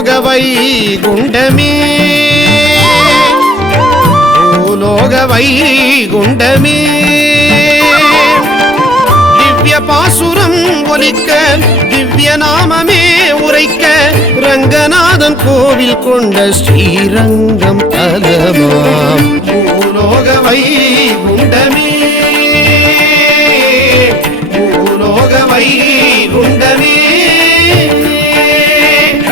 பூலோக வைகுண்டமே பூலோக வைகுண்டமே திவ்ய பாசுரம் ஒலிக்க திவ்ய நாமமே உரைக்க ரங்கநாதன் கோவில் கொண்ட ஸ்ரீரங்கம் தலமாம் பூலோக வைகுண்டமே பூலோக வைகுண்டமே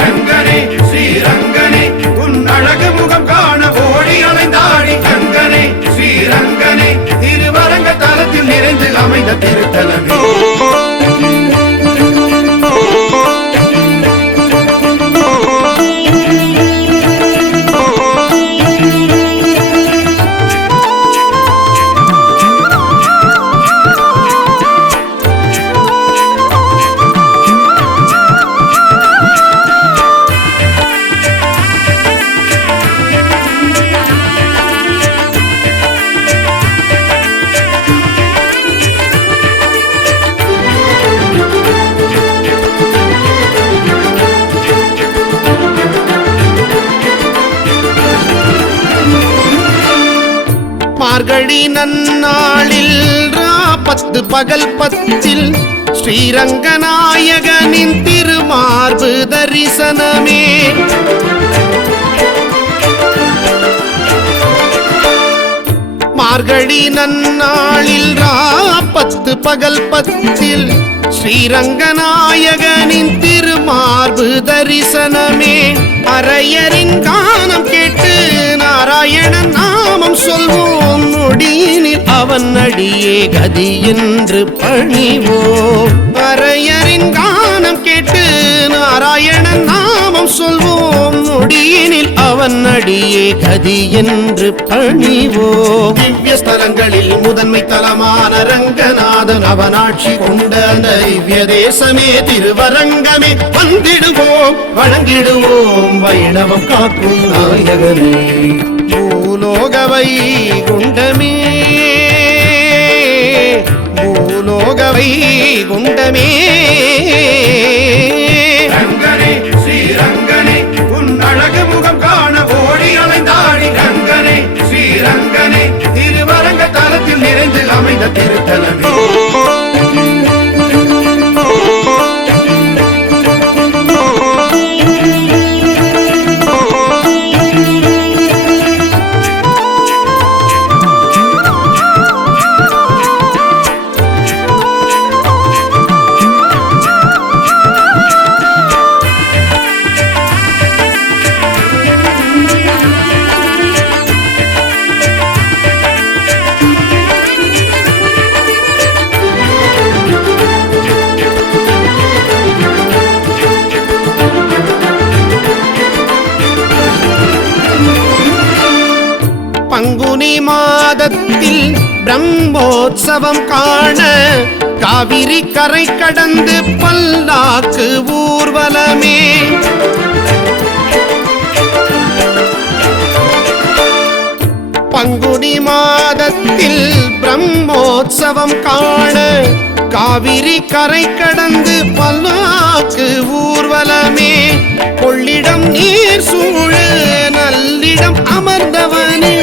ரங்கனே ஸ்ரீரங்கனே உன் அழகு முகம் காண ஓடி அலைந்தாடி ரங்கனே ஸ்ரீரங்கனே திருவரங்க தலத்தில் நிறைந்து அமைந்த திருத்தலமே மார்கழி நன்னாளில் 10 பகல் 10 ஸ்ரீரங்கநாயகனின் திருமார்பு தரிசனமே மார்கழி நன்னாளில் 10 பகல் 10 ஸ்ரீரங்கநாயகனின் திருமார்பு தரிசனமே அரையரின் கானம் கேட்டு நாராயணன் நாமம் சொல்வோம் நொடியினில் அவன் அடியே கதி என்று பணிவோம் அரையரின் கானம் கேட்டு நாராயணன் நாமம் சொல்வோம் நொடியினில் அவன் அடியே கதி என்று பணிவோம் திவ்ய ஸ்தலங்களில் முதன்மை தலமான ரங்கநாதன் அவனாட்சி கொண்ட அந்த திவ்ய தேசமே திருவரங்கமே வந்திடுவோம் வணங்கிடுவோம் வைணவம் காக்கும் நாயகனே பூலோக வைகுண்டமே பூலோக வைகுண்டமே ரங்கனே ஸ்ரீரங்கனே உன் அழகு முகம் காண ஓடி அலைந்தாடி ரங்கனே ஸ்ரீரங்கனே திருவரங்க தலத்தில் நிறைந்து அமைந்த திருத்தலமே பங்குனி மாதத்தில் பிரம்மோற்சவம் காண காவிரி கரை கடந்து பல்லாக்கு ஊர்வலமே பங்குனி மாதத்தில் பிரம்மோற்சவம் காண காவிரி கரை கடந்து பல்லாக்கு ஊர்வலமே கொள்ளிடம் நீர் சூழ நல்லிடம் அமர்ந்தவனே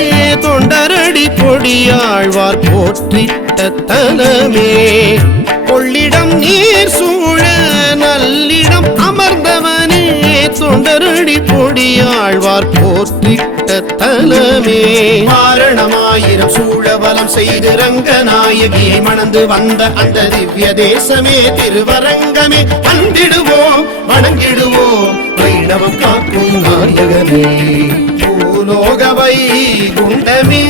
தொண்டரடி பொடியாழ்வார் போற்றிட்ட தலமே கொள்ளிடம் நீர் சூழ நல்லிடம் அமர்ந்தவனே தொண்டரடி பொடியாழ்வார் போற்றிட்ட தலமே மாரணமாயிரம் சூழவலம் செய்து ரங்கநாயகியை மணந்து வந்த அந்த திவ்ய தேசமே திருவரங்கமே வந்திடுவோம் வணங்கிடுவோம் வைணவம் காக்கும் நாயகனே பூலோக வைகுண்டமே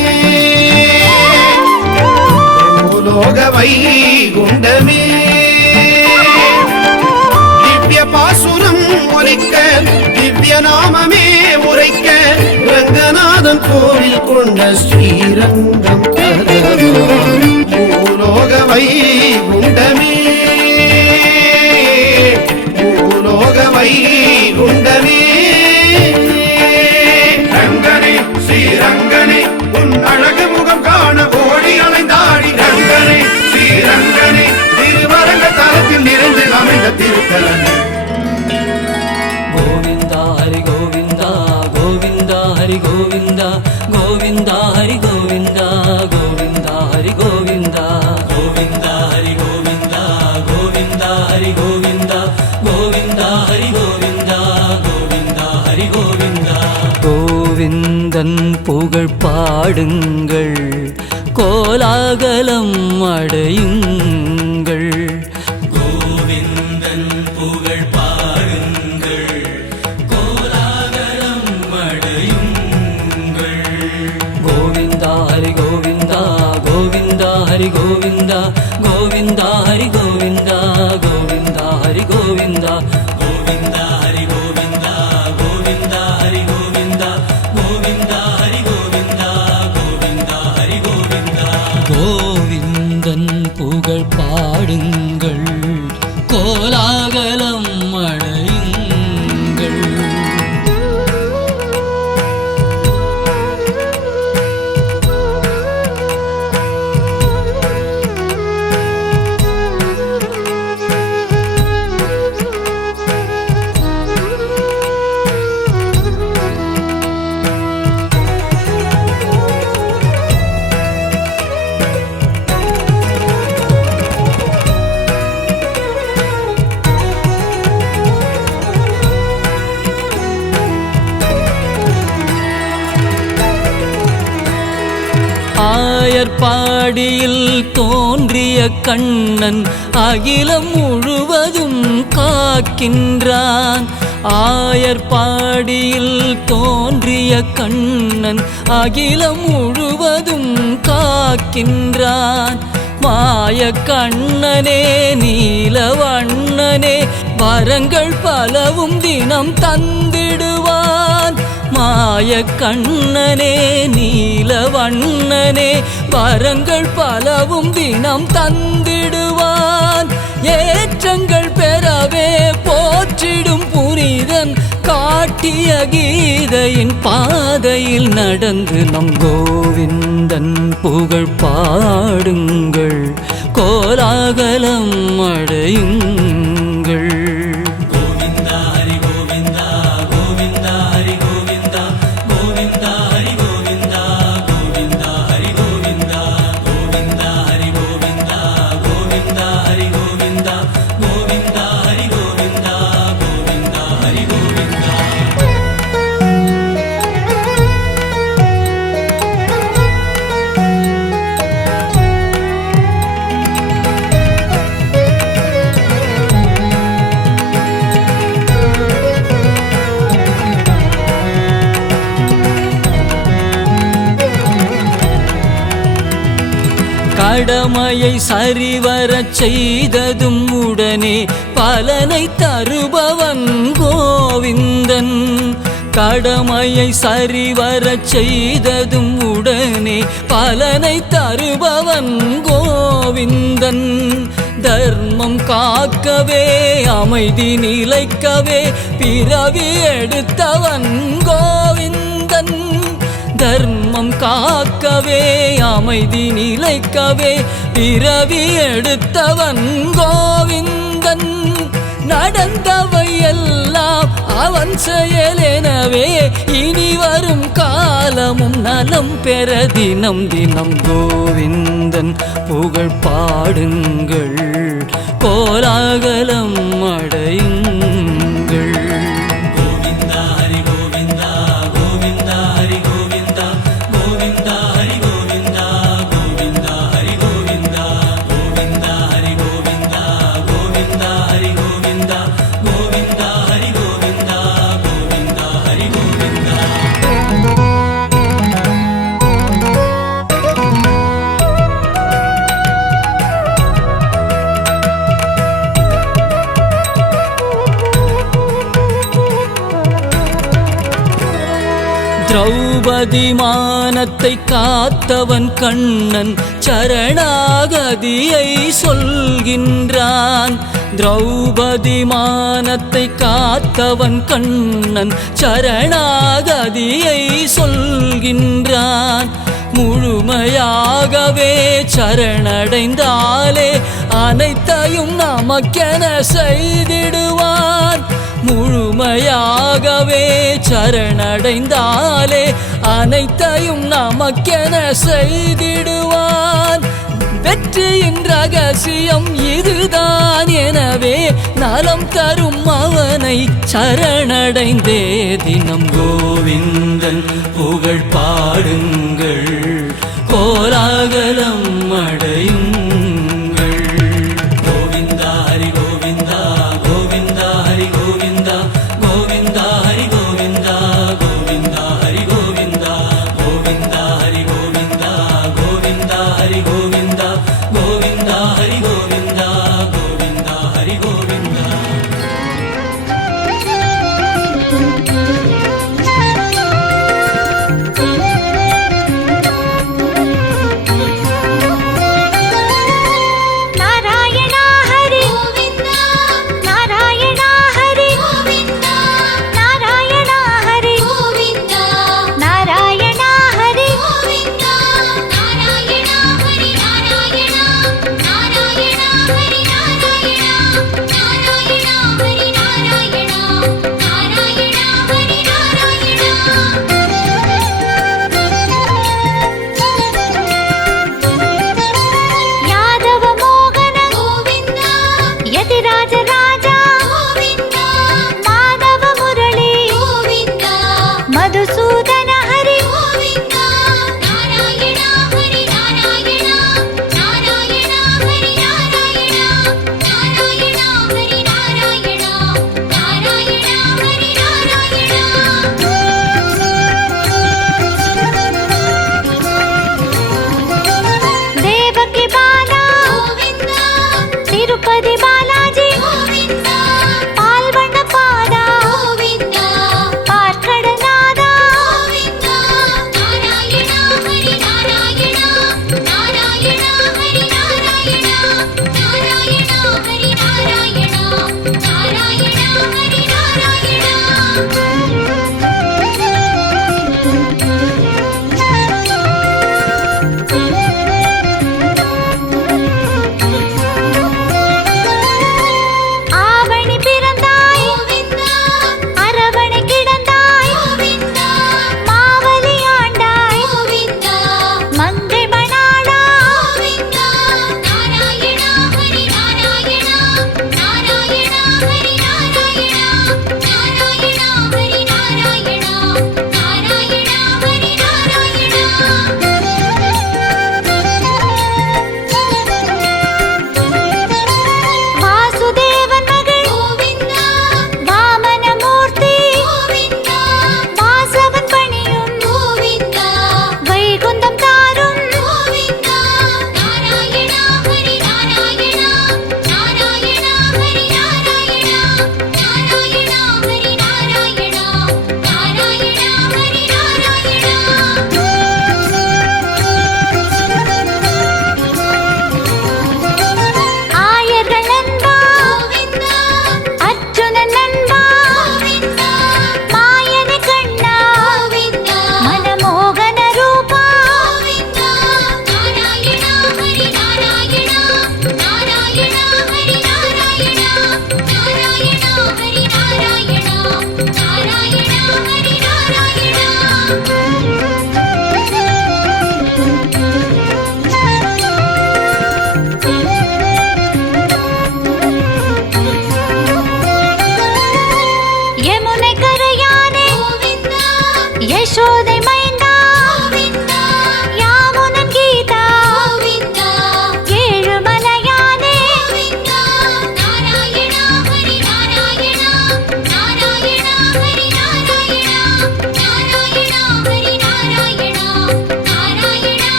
பூலோக வைகுண்டமே திவ்ய பாசுரம் ஒலிக்க திவ்ய நாமமே உரைக்க ரங்கநாதன் கோவில் கொண்ட ஸ்ரீரங்கம் பூலோக வைகுண்டமே பூலோக வைகுண்டமே ரங்கனே ஸ்ரீரங்கனே உன் அழகு முகம் காண ஓடி அலைந்தாடி ரங்கனே ஸ்ரீரங்கனே திருவரங்க தலத்தில் நிறைந்து அமைந்த திருத்தலனே கோவிந்தாரி கோவிந்தா ஹரி கோவிந்தா கோவிந்தா ஹரி கோவிந்தா கோவிந்தா ஹரி கோவிந்தா கோவிந்தா ஹரி கோவிந்தா கோவிந்தா ஹரி கோவிந்தா கோவிந்தா ஹரி கோவிந்தா. கோவிந்தன் புகழ் பாடுங்கள் கோலாகலம் அடையுங்கள். கோவிந்தன் புகழ் பாடுங்கள் கோலாகலம் அடையுங்கள். கோவிந்தா ஹரி கோவிந்தா கோவிந்தா ஹரி கோவிந்தா கோவிந்தா ஹரி கோவிந்தா கோவிந்தா ஹரி கோவிந்தா கோவிந்தா ஹரி கோவிந்தா கோவிந்தா ஹரி கோவிந்தா கோவிந்தா ஹரி கோவிந்தா கோவிந்தா ஹரி கோவிந்தா. கோவிந்தன் புகழ் பாடுங்கள் கோலாகலம் அடையுங்கள். ஆயர்பாடியில் தோன்றிய கண்ணன் அகிலம் முழுவதும் காக்கின்றான். ஆயர்பாடியில் தோன்றிய கண்ணன் அகிலம் முழுவதும் காக்கின்றான். மாய கண்ணனே நீலவண்ணனே வரங்கள் பலவும் தினம் தந்திடுவான். மாய கண்ணனே நீலவண்ணனே வரங்கள் பலவும் தினம் தந்திடுவான். ஏற்றங்கள் பெறவே போற்றிடும் புனிதன் காட்டிய கீதையின் பாதையில் நடந்து நம் கோவிந்தன் புகழ் பாடுங்கள் கோலாகலம் அடையுங்கள். கோவிந்தா ஹரி கோவிந்தா கோவிந்தா ஹரி கோவிந்தா கோவிந்தா ஹரி கோவிந்தா கோவிந்தா ஹரி கோவிந்தா கோவிந்தா ஹரி கோவிந்தா கோவிந்தா ஹரி கோவிந்தா கோவிந்தா ஹரி கோவிந்தா கோவிந்தா ஹரி கோவிந்தா. கடமையை சரிவரச் செய்ததும் உடனே பலனை தருபவன் கோவிந்தன். கடமையை சரிவரச் செய்ததும் உடனே பலனை தருபவன் கோவிந்தன். தர்மம் காக்கவே அமைதி நிலைக்கவே பிறவி எடுத்தவன் கோவிந்தன். தர்மம் காக்கவே அமைதி நிலைக்கவே பிறவி எடுத்தவன் கோவிந்தன். நடந்தவை எல்லாம் அவன் செயலெனவே இனி வரும் காலமும் நலம் பெற தினம் தினம் கோவிந்தன் புகழ் பாடுங்கள் கோலாகலம் அடையுங்கள். கோவிந்தா ஹரி கோவிந்தா கோவிந்தா ஹரி கோவிந்தா கோவிந்தா ஹரி கோவிந்தா கோவிந்தா ஹரி கோவிந்தா கோவிந்தா ஹரி கோவிந்தா கோவிந்தா ஹரி கோவிந்தா கோவிந்தா ஹரி கோவிந்தா கோவிந்தா ஹரி கோவிந்தா. திரௌபதி மானத்தை காத்தவன் கண்ணன் சரணாகதியை சொல்கின்றான். திரௌபதி மானத்தை காத்தவன் கண்ணன் சரணாகதியை சொல்கின்றான். முழுமையாகவே சரணடைந்தாலே அனைத்தையும் நமக்கென செய்திடுவான். முழுமையாகவே சரணடைந்தாலே அனைத்தையும் நமக்கென செய்திடுவான். வெற்றியின் ரகசியம் இதுதான். எனவே நலம் தரும் அவனை சரணடைந்தே தினம் கோவிந்தன் புகழ் பாடுங்கள்.